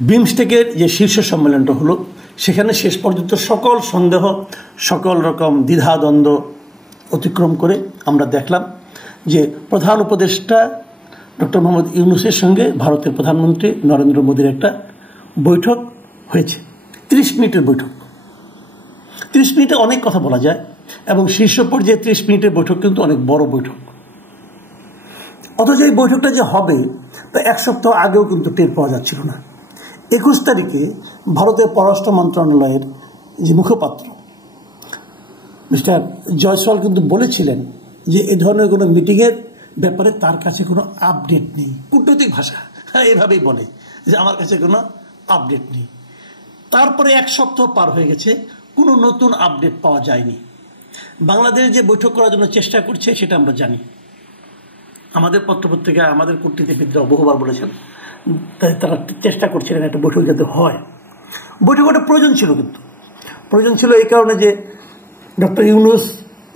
বিমস্টেকের যে শীর্ষ সম্মেলনটা হলো সেখানে শেষ পর্যন্ত সকল সন্দেহ সকল রকম দ্বিধাদ্বন্দ্ব অতিক্রম করে আমরা দেখলাম যে প্রধান উপদেষ্টা ডক্টর মোহাম্মদ ইউনূসের সঙ্গে ভারতের প্রধানমন্ত্রী নরেন্দ্র মোদীর একটা বৈঠক হয়েছে। 30 মিনিটের বৈঠক। 30 মিনিটে অনেক কথা বলা যায় এবং শীর্ষ পর্যায়ে 30 মিনিটের বৈঠক কিন্তু অনেক বড় বৈঠক। অথচ এই বৈঠকটা যে হবে তা এক সপ্তাহ আগেও কিন্তু টের পাওয়া যাচ্ছিল না। 21 তারিখে ভারতের পররাষ্ট্র মন্ত্রণালয়ের যে মুখপাত্র মিস্টার জয়সওয়াল কিন্তু বলেছিলেন যে এ ধরনের কোনো মিটিংয়ের ব্যাপারে তার কাছে কোনো আপডেট নেই। কূটনৈতিক ভাষা এভাবেই বলে যে আমার কাছে কোনো আপডেট নেই। তারপরে এক সপ্তাহ পার হয়ে গেছে, কোনো নতুন আপডেট পাওয়া যায়নি। বাংলাদেশ যে বৈঠক করার জন্য চেষ্টা করছে সেটা আমরা জানি। আমাদের পত্রপত্রিকা আমাদের কূটনীতিবিদরা বহুবার বলেছেন তারা চেষ্টা করছিলেন একটা বৈঠক যাতে হয়। বৈঠক একটা প্রয়োজন ছিল, কিন্তু প্রয়োজন ছিল এই কারণে যে ডক্টর ইউনূস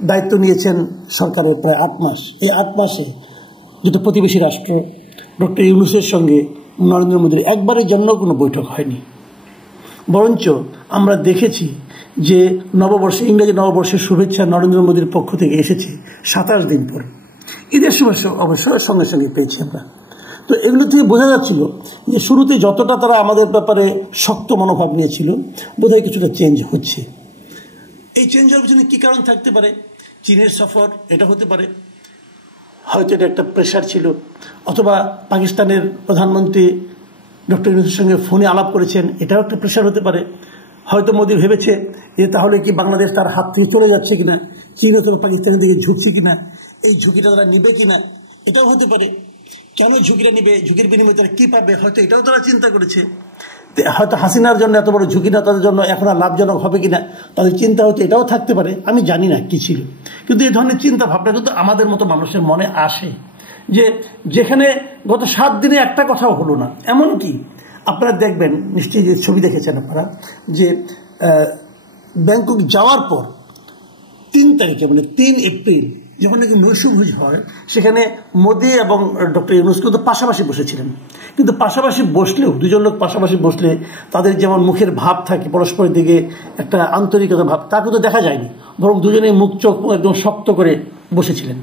দায়িত্ব নিয়েছেন সরকারের প্রায় 8 মাস। এই 8 মাসে যেটা প্রতিবেশী রাষ্ট্র ডক্টর ইউনূসের সঙ্গে নরেন্দ্র মোদীর একবারের জন্য কোনো বৈঠক হয়নি। বরঞ্চ আমরা দেখেছি যে নববর্ষে ইংরেজি নববর্ষের শুভেচ্ছা নরেন্দ্র মোদীর পক্ষ থেকে এসেছে 27 দিন পর। ঈদের শুভেচ্ছা অবশ্য সঙ্গে সঙ্গে পেয়েছি আমরা। তো এগুলো থেকে বোঝা যাচ্ছিল যে শুরুতে যতটা তারা আমাদের ব্যাপারে শক্ত মনোভাব নিয়েছিল বোধহয় কিছুটা চেঞ্জ হচ্ছে। এই চেঞ্জ হওয়ার পিছনে কী কারণ থাকতে পারে? চীনের সফর, এটা হতে পারে, হয়তো এটা একটা প্রেশার ছিল, অথবা পাকিস্তানের প্রধানমন্ত্রী ডক্টর ইউনূসের সঙ্গে ফোনে আলাপ করেছেন, এটাও একটা প্রেশার হতে পারে। হয়তো মোদী ভেবেছে যে তাহলে কি বাংলাদেশ তার হাত থেকে চলে যাচ্ছে কিনা, চীন অথবা পাকিস্তানের দিকে ঝুঁকছে কিনা, এই ঝুঁকিটা তারা নিবে কিনা, এটাও হতে পারে। কেন ঝুঁকিটা নিবে, ঝুঁকির বিনিময়ে তারা কী পাবে, হয়তো এটাও তারা চিন্তা করেছে। হয়তো হাসিনার জন্য এত বড় ঝুঁকি না তাদের জন্য এখন আর লাভজনক হবে কিনা তাদের চিন্তা হয়তো এটাও থাকতে পারে, আমি জানি না কী ছিল। কিন্তু এই ধরনের চিন্তা ভাবনা কিন্তু আমাদের মতো মানুষের মনে আসে যে যেখানে গত 7 দিনে একটা কথাও হলো না। এমনকি আপনারা দেখবেন, নিশ্চয়ই যে ছবি দেখেছেন আপনারা, যে ব্যাংকক যাওয়ার পর 3 তারিখে মানে 3 এপ্রিল যখন নাকি নৈশভোজ হয় সেখানে মোদী এবং ডক্টর ইউনূস কিন্তু পাশাপাশি বসেছিলেন। কিন্তু পাশাপাশি বসলেও দুজন লোক পাশাপাশি বসলে তাদের যেমন মুখের ভাব থাকে পরস্পরের দিকে একটা আন্তরিকতা ভাব, তা কিন্তু দেখা যায়নি। বরং দুজনেই মুখ চোখ একদম শক্ত করে বসেছিলেন।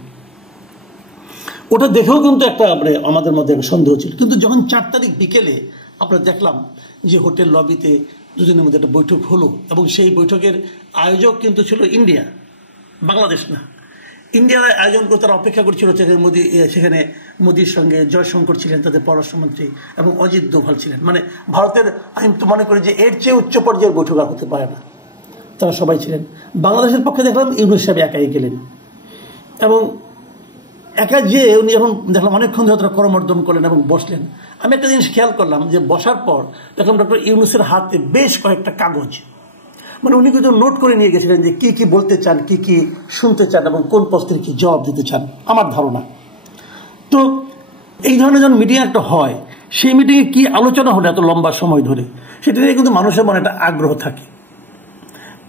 ওটা দেখেও কিন্তু একটা আমাদের মধ্যে সন্দেহ ছিল। কিন্তু যখন 4 তারিখ বিকেলে আমরা দেখলাম যে হোটেল লবিতে দুজনের মধ্যে একটা বৈঠক হলো এবং সেই বৈঠকের আয়োজক কিন্তু ছিল ইন্ডিয়া, বাংলাদেশ না। ইন্ডিয়ার আয়োজন করে তারা অপেক্ষা করছিল, সেখানে মোদীর সঙ্গে জয়শঙ্কর ছিলেন তাদের পররাষ্ট্রমন্ত্রী এবং অজিত দোভাল ছিলেন। মানে ভারতের, আমি তো মনে করি যে এর চেয়ে উচ্চ পর্যায়ের বৈঠক আর হতে পারে না। তারা সবাই ছিলেন। বাংলাদেশের পক্ষে দেখলাম ইউনূস সাহেব একাই গেলেন এবং একা যে উনি যখন দেখলাম অনেকক্ষণ ধরে তারা করমর্দন করলেন এবং বসলেন। আমি একটা জিনিস খেয়াল করলাম যে বসার পর দেখলাম ডক্টর ইউনূসের হাতে বেশ কয়েকটা কাগজ, মানে উনি কিন্তু নোট করে নিয়ে গেছিলেন যে কি কি বলতে চান, কি কি শুনতে চান এবং কোন প্রশ্নের কি জবাব দিতে চান, আমার ধারণা। তো এই ধরনের যখন মিটিং একটা হয়, সেই মিটিংয়ে কি আলোচনা হলো এত লম্বা সময় ধরে, সেটা নিয়ে কিন্তু মানুষের মনে একটা আগ্রহ থাকে।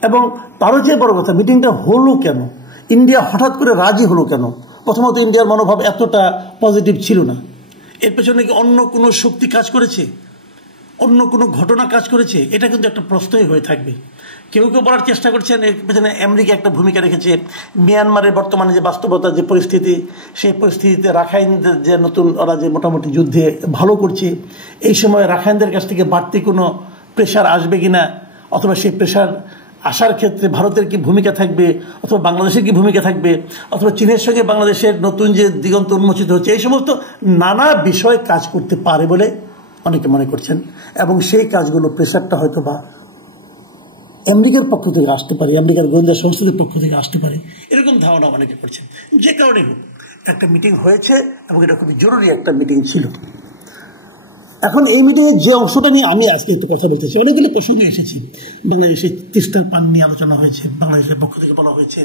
এবং তারও যে বড় কথা, মিটিংটা হলো কেন, ইন্ডিয়া হঠাৎ করে রাজি হলো কেন? প্রথমত ইন্ডিয়ার মনোভাব এতটা পজিটিভ ছিল না। এর পেছনে কি অন্য কোনো শক্তি কাজ করেছে, অন্য কোনো ঘটনা কাজ করেছে? এটা কিন্তু একটা প্রশ্নই হয়ে থাকবে। কেউ কেউ বলার চেষ্টা করছেন এর পেছনে আমেরিকা একটা ভূমিকা রেখেছে। মিয়ানমারের বর্তমানে যে বাস্তবতা, যে পরিস্থিতি, সেই পরিস্থিতিতে রাখাইনদের যে নতুন ওরা যে মোটামুটি যুদ্ধে ভালো করছে, এই সময় রাখাইনদের কাছ থেকে বাড়তি কোনো প্রেশার আসবে কিনা, অথবা সেই প্রেশার আসার ক্ষেত্রে ভারতের কি ভূমিকা থাকবে, অথবা বাংলাদেশের কি ভূমিকা থাকবে, অথবা চীনের সঙ্গে বাংলাদেশের নতুন যে দিগন্ত উন্মোচিত হচ্ছে, এই সমস্ত নানা বিষয় কাজ করতে পারে বলে অনেকে মনে করছেন। এবং সেই কাজগুলো প্রেশারটা হয়তো বা আমেরিকার পক্ষ থেকে আসতে পারে, আমেরিকার গোয়েন্দা সংস্থাদের পক্ষ থেকে আসতে পারে, এরকম ধারণা অনেকে করছেন। যে কারণে হোক একটা মিটিং হয়েছে এবং এটা খুবই জরুরি একটা মিটিং ছিল। এখন এই মিটিংয়ের যে অংশটা নিয়ে আমি আজকে একটু কথা বলতেছি, অনেকগুলো প্রসঙ্গে এসেছি। বাংলাদেশের তিস্তার পান নিয়ে আলোচনা হয়েছে, বাংলাদেশের পক্ষ থেকে বলা হয়েছে।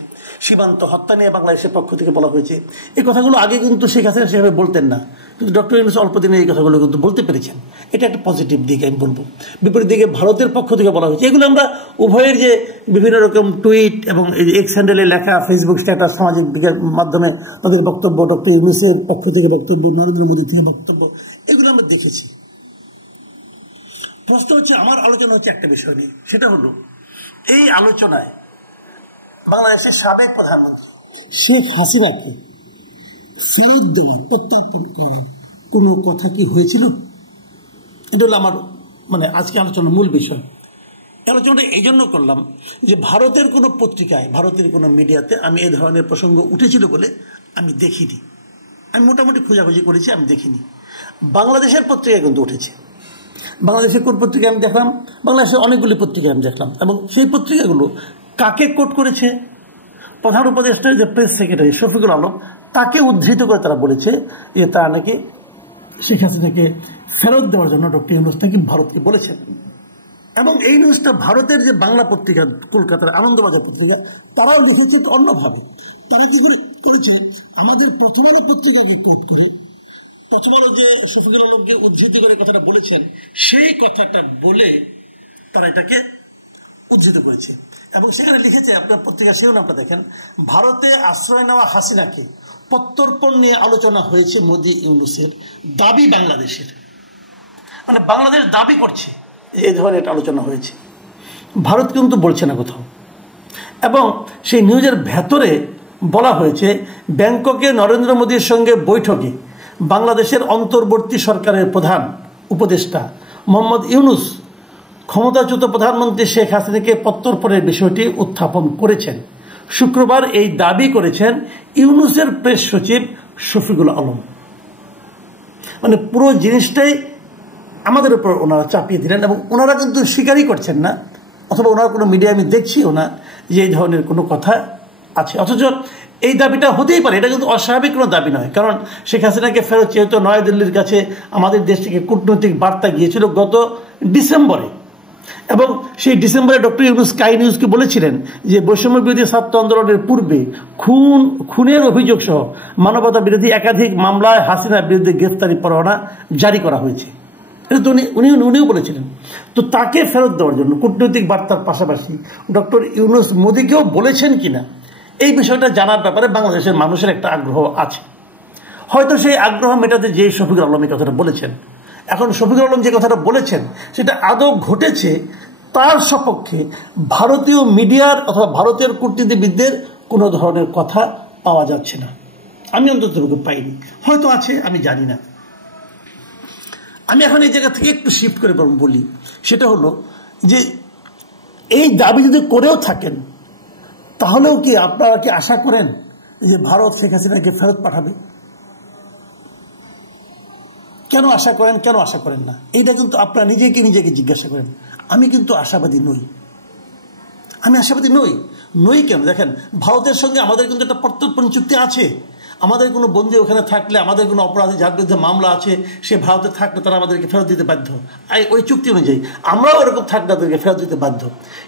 সীমান্ত হত্যা নিয়ে বাংলাদেশের পক্ষ থেকে বলা হয়েছে। এই কথাগুলো আগে কিন্তু শেখ হাসিনা সেভাবে বলতেন না, কিন্তু ডক্টর ইউনূস অল্প দিনে এই কথাগুলো কিন্তু বলতে পেরেছেন। এটা একটা পজিটিভ দিক আমি বলবো। বিপরীত দিকে ভারতের পক্ষ থেকে বলা হয়েছে। এগুলো আমরা উভয়ের যে বিভিন্ন রকম টুইট এবং এক্স হ্যান্ডেলে লেখা, ফেসবুক স্ট্যাটাস, সামাজিক মাধ্যমে তাদের বক্তব্য, ডক্টর ইউনূসের পক্ষ থেকে বক্তব্য, নরেন্দ্র মোদী থেকে বক্তব্য, এগুলো আমরা দেখেছি। প্রশ্ন হচ্ছে, আমার আলোচনা হচ্ছে একটা বিষয় নিয়ে, সেটা হলো এই আলোচনায় বাংলাদেশের সাবেক প্রধানমন্ত্রী শেখ হাসিনাকে ফেরত দেওয়ার, প্রত্যার্পণ করার কোনো কথা কি হয়েছিল? এটা হলো আমার আজকে আলোচনার মূল বিষয়। আলোচনাটা এই জন্য করলাম যে ভারতের কোনো পত্রিকায়, ভারতের কোনো মিডিয়াতে আমি এই ধরনের প্রসঙ্গ উঠেছিল বলে আমি দেখিনি। আমি মোটামুটি খোঁজাখুঁজি করেছি, আমি দেখিনি। বাংলাদেশের পত্রিকায় কিন্তু উঠেছে। বাংলাদেশের কোন পত্রিকায় আমি দেখলাম? বাংলাদেশের অনেকগুলি পত্রিকায় আমি দেখলাম, এবং সেই পত্রিকাগুলো কাকে কোট করেছে? প্রধান উপদেষ্টার যে প্রেস সেক্রেটারি শফিকুল আলম, তাকে উদ্ধৃত করে তারা বলেছে যে তারা নাকি শেখ হাসিনাকে ফেরত দেওয়ার জন্য ডক্টর ইউনূস নাকি ভারতকে বলেছেন। এবং এই নিউজটা ভারতের যে বাংলা পত্রিকা, কলকাতার আনন্দবাজার পত্রিকা, তারাও লিখেছে অন্যভাবে। তারা কি করেছে, আমাদের প্রথম আলো পত্রিকাকে কোট করে, প্রথম আলো যে শফিকুল আলমকে উদ্ধৃতি করে কথাটা বলেছেন, সেই কথাটা বলে তারা এটাকে উদ্ধৃত করেছে। এবং সেখানে লিখেছে, আপনার পত্রিকা সেও আপনারা দেখেন, ভারতে আশ্রয় নেওয়া হাসিনাকে প্রত্যর্পণ নিয়ে আলোচনা হয়েছে মোদি ইউনূসের দাবি বাংলাদেশের। বাংলাদেশ দাবি করছে এই ধরনের আলোচনা হয়েছে, ভারত কিন্তু বলছে না কোথাও। এবং সেই নিউজের ভেতরে বলা হয়েছে, ব্যাংককে নরেন্দ্র মোদীর সঙ্গে বৈঠকে বাংলাদেশের অন্তর্বর্তী সরকারের প্রধান উপদেষ্টা মোহাম্মদ ইউনূস ক্ষমতাচ্যুত প্রধানমন্ত্রী শেখ হাসিনাকে প্রত্যর্পণের বিষয়টি উত্থাপন করেছেন। শুক্রবার এই দাবি করেছেন ইউনূসের প্রেস সচিব শফিকুল আলম। পুরো জিনিসটাই আমাদের উপর ওনারা চাপিয়ে দিলেন, এবং ওনারা কিন্তু স্বীকারই করছেন না, অথবা ওনার কোনো মিডিয়া আমি দেখছিও না যে এই ধরনের কোনো কথা আছে। অথচ এই দাবিটা হতেই পারে, এটা কিন্তু অস্বাভাবিক কোনো দাবি নয়। কারণ শেখ হাসিনাকে ফেরত চেয়ে নয়াদিল্লির কাছে আমাদের দেশ থেকে কূটনৈতিক বার্তা গিয়েছিল গত ডিসেম্বরে, এবং সেই ডিসেম্বরে ডক্টর ইউনূস স্কাই নিউজকে বলেছিলেন যে বৈষম্য বিরোধী ছাত্র আন্দোলনের পূর্বে খুনের অভিযোগ সহ মানবতা বিরোধী একাধিক মামলায় হাসিনার বিরুদ্ধে গ্রেফতারি পরোয়ানা জারি করা হয়েছে। এটা তো উনিও বলেছিলেন। তো তাকে ফেরত দেওয়ার জন্য কূটনৈতিক বার্তার পাশাপাশি ডক্টর ইউনূস মোদীকেও বলেছেন কিনা, এই বিষয়টা জানার ব্যাপারে বাংলাদেশের মানুষের একটা আগ্রহ আছে। হয়তো সেই আগ্রহ মেটাতে যে শফিকুল আলম এই কথাটা বলেছেন। এখন শফিকুল আলম যে কথাটা বলেছেন সেটা আদৌ ঘটেছে, তার সপক্ষে ভারতীয় মিডিয়ার অথবা ভারতের কূটনীতিবিদদের কোনো ধরনের কথা পাওয়া যাচ্ছে না। আমি অন্তত পাইনি, হয়তো আছে, আমি জানি না। আমি এখন এই জায়গা থেকে একটু শিফট করে বলি, সেটা হলো যে এই দাবি যদি করেও থাকেন, তাহলেও কি আপনারা কি আশা করেন যে ভারত শেখ হাসিনাকে ফেরত পাঠাবে? কেন আশা করেন, কেন আশা করেন না? এইটা কিন্তু আপনারা নিজেকে জিজ্ঞাসা করেন। আমি কিন্তু আশাবাদী নই। আমি আশাবাদী নই কেন? দেখেন, ভারতের সঙ্গে আমাদের কিন্তু একটা প্রত্যর্পণ চুক্তি আছে। আমাদের কোনো বন্দী ওখানে থাকলে, আমাদের কোনো অপরাধী যার বিরুদ্ধে মামলা আছে, সে ভারতে থাকলে তারা আমাদেরকে ফেরত দিতে বাধ্য। ওই চুক্তি অনুযায়ী আমরাও ওরকম থাকলে তাদেরকে ফেরত দিতে বাধ্য।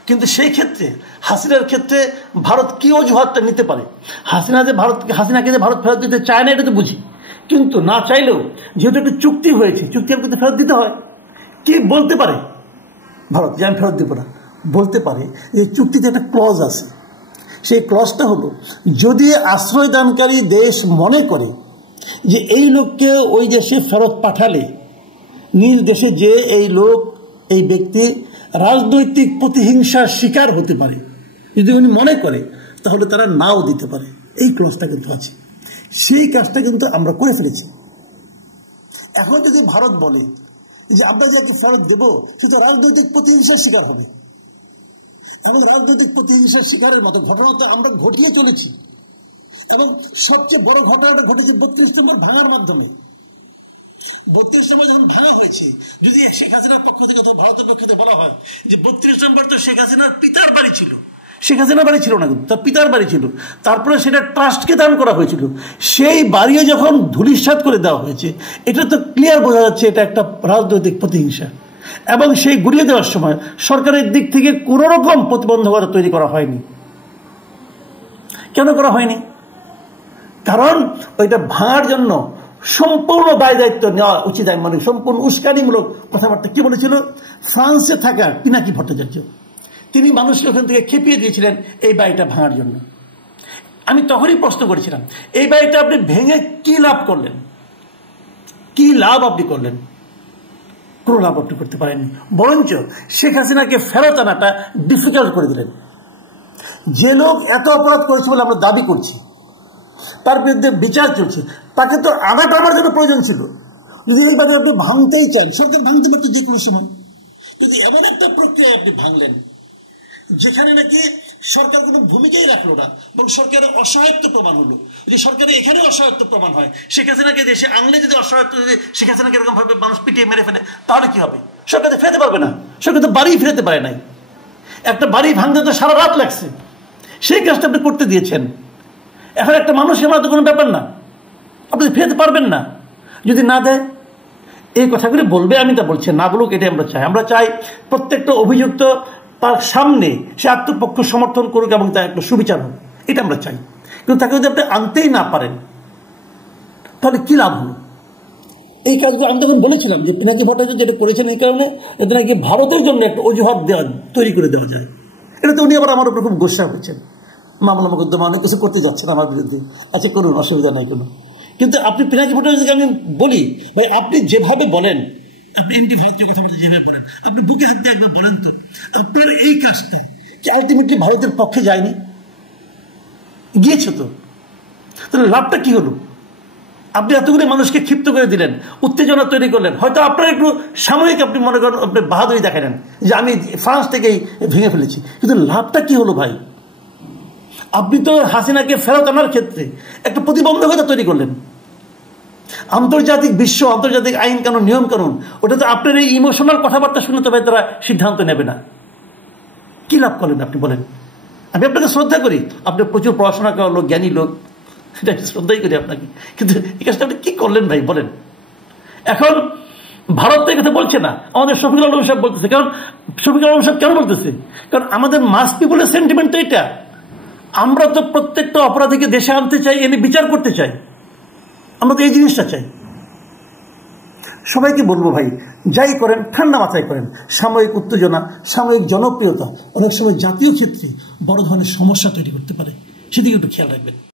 কিন্তু সেই ক্ষেত্রে হাসিনার ক্ষেত্রে ভারত কি অজুহাতটা নিতে পারে? হাসিনাকে যে ভারত ফেরত দিতে চায় না, এটা তো বুঝি। কিন্তু না চাইলেও যেহেতু একটা চুক্তি হয়েছে, চুক্তির প্রতি ফেরত দিতে হয়। কি বলতে পারে ভারত যে আমি ফেরত দেব না? বলতে পারে যে চুক্তিতে একটা ক্লজ আছে। সেই ক্লজটা হলো, যদি আশ্রয়দানকারী দেশ মনে করে যে এই লোককে ওই দেশে ফেরত পাঠালে নিজ দেশে যে এই ব্যক্তি রাজনৈতিক প্রতিহিংসার শিকার হতে পারে, যদি উনি মনে করে, তাহলে তারা নাও দিতে পারে। এই ক্লজটা কিন্তু আছে। সেই কাজটা কিন্তু আমরা করে ফেলেছি। এখন যদি ভারত বলে যে আমরা যাকে ফেরত দেবো সেটা রাজনৈতিক প্রতিহিংসার শিকার হবে, এবং রাজনৈতিক প্রতিহিংসার শিকারের মতো ঘটনা তো আমরা ঘটিয়ে চলেছি। এবং সবচেয়ে বড় ঘটনাটা ঘটেছে ৩২ নম্বর ভাঙার মাধ্যমে। ৩২ নম্বর যখন ভাঙা হয়েছে, যদি শেখ হাসিনার পক্ষ থেকে অথবা ভারতের পক্ষ থেকে বলা হয় যে ৩২ নম্বর তো শেখ হাসিনার পিতার বাড়ি ছিল, শেখ হাসিনার বাড়ি ছিল না, কিন্তু তার পিতার বাড়ি ছিল। তারপরে সেটা ট্রাস্টকে দান করা হয়েছিল। সেই বাড়িও যখন ধূলিসাৎ করে দেওয়া হয়েছে, এটা তো ক্লিয়ার বোঝা যাচ্ছে এটা একটা রাজনৈতিক প্রতিহিংসা। এবং সেই গুড়িয়ে দেওয়ার সময় সরকারের দিক থেকে কোনো রকম প্রতিবন্ধকতা তৈরি করা হয়নি। কেন করা হয়নি? কারণ ওইটা ভাঙার জন্য সম্পূর্ণ দায় দায়িত্ব নেওয়া উচিত। আমি সম্পূর্ণ উস্কানিমূলক কথাবার্তা কি বলেছিল ফ্রান্সে থাকা পিনাকি ভট্টাচার্য, তিনি মানুষকে ওখান থেকে খেপিয়ে দিয়েছিলেন এই বাড়িটা ভাঙার জন্য। আমি তখনই প্রশ্ন করেছিলাম, এই বাড়িটা আপনি ভেঙে কি লাভ করলেন? কি লাভ আপনি করলেন? কোনো লাভ আপনি করতে পারেননি, বরঞ্চ শেখ হাসিনাকে ফেরত আনাটা ডিফিকাল্ট করে দিলেন। যে লোক এত অপরাধ করেছে বলে আমরা দাবি করছি, তার বিরুদ্ধে বিচার চলছে, তাকে তো আনাটা আমার জন্য প্রয়োজন ছিল। যদি এইভাবে আপনি ভাঙতেই চান, সরকার ভাঙতে পারতো যে কোনো সময়। যদি এমন একটা প্রক্রিয়ায় আপনি ভাঙলেন যেখানে নাকি সরকার কোনো ভূমিকাই রাখলো না, এবং সরকারের অসহায়ত্ব প্রমাণ হলো, যদি সরকারের এখানে অসহায়ত্ব প্রমাণ হয়, শেখ হাসিনাকে দেশে আনলে যদি অসহায়ত্ব, যদি শেখ হাসিনাকে এরকম ভাবে মানুষ পিটিয়ে মেরে ফেলে, তাহলে কি হবে? সরকার তো ফেরতে পারবে না, সরকার তো বাড়ি ফেরতে পারে নাই। একটা বাড়ি ভাঙতে তো সারা রাত লাগছে, সেই কাজটা আপনি করতে দিয়েছেন। এখন একটা মানুষ আমার তো কোনো ব্যাপার না, আপনি ফেরতে পারবেন না। যদি না দেয়, এই কথাগুলি বলবে, আমি তা বলছি না বলুক, এটাই আমরা চাই। আমরা চাই প্রত্যেকটা অভিযুক্ত তার সামনে সে আত্মপক্ষ সমর্থন করুক এবং তার একটা সুবিচার হোক, এটা আমরা চাই। কিন্তু তাকে যদি আপনি আনতেই না পারেন, তাহলে কি লাভ হলো? এই কাজগুলো আমি তখন বলেছিলাম যে পিনাকি ভট্টাচার্য যেটা করেছেন এই কারণে, যাতে নাকি ভারতের জন্য একটা অজুহাত তৈরি করে দেওয়া যায়। এটা তো উনি আবার আমার উপর খুব গোসা হচ্ছেন, মামলা মোকদ্দমা অনেক কিছু করতে যাচ্ছেন আমার বিরুদ্ধে। আচ্ছা করুন, অসুবিধা নাই কোনো। কিন্তু আপনি পিনাকি ভট্টাচার্যকে আমি বলি, ভাই আপনি যেভাবে বলেন, আপনি এমপি ভারতীয় কথা বলতে যেভাবে বলেন, আপনি বুকে হাত দিয়ে একবার বলেন তো, আপনার এই কাজটা কি আলটিমেটলি ভারতের পক্ষে যায়নি? গিয়েছে তো, তাহলে লাভটা কি হলো? আপনি এতগুলি মানুষকে ক্ষিপ্ত করে দিলেন, উত্তেজনা তৈরি করলেন, হয়তো আপনার একটু সাময়িক আপনি মনে করেন আপনি বাহাদুরি দেখালেন যে আমি ফ্রান্স থেকেই ভেঙে ফেলেছি, কিন্তু লাভটা কি হলো ভাই? আপনি তো হাসিনাকে ফেরত আনার ক্ষেত্রে একটা প্রতিবন্ধকতা তৈরি করলেন। আন্তর্জাতিক বিশ্ব, আন্তর্জাতিক আইন কানুন, নিয়ম কানুন, ওটা তো আপনার এই ইমোশনাল কথাবার্তা শুনে তবে তারা সিদ্ধান্ত নেবে না। কি লাভ করলেন আপনি বলেন? আমি আপনাকে শ্রদ্ধা করি, আপনি প্রচুর পড়াশোনা করা লোক, জ্ঞানী লোক, সেটা শ্রদ্ধাই করি আপনাকে, কিন্তু এই কাজটা আপনি কি করলেন ভাই বলেন? এখন ভারত তো এই কথা বলছে না, আমাদের শফিকুল আলম সাহেব বলতেছে। কারণ শফিকুল আলম সাহেব কেন বলতেছে? কারণ আমাদের মাস পিপলের সেন্টিমেন্ট তো এটা, আমরা তো প্রত্যেকটা অপরাধীকে দেশে আনতে চাই, এনে বিচার করতে চাই, আমরা তো এই জিনিসটা চাই। সবাইকে বলবো ভাই, যাই করেন ঠান্ডা মাথায় করেন। সাময়িক উত্তেজনা, সাময়িক জনপ্রিয়তা অনেক সময় জাতীয় ক্ষেত্রে বড় ধরনের সমস্যা তৈরি করতে পারে, সেদিকে একটু খেয়াল রাখবেন।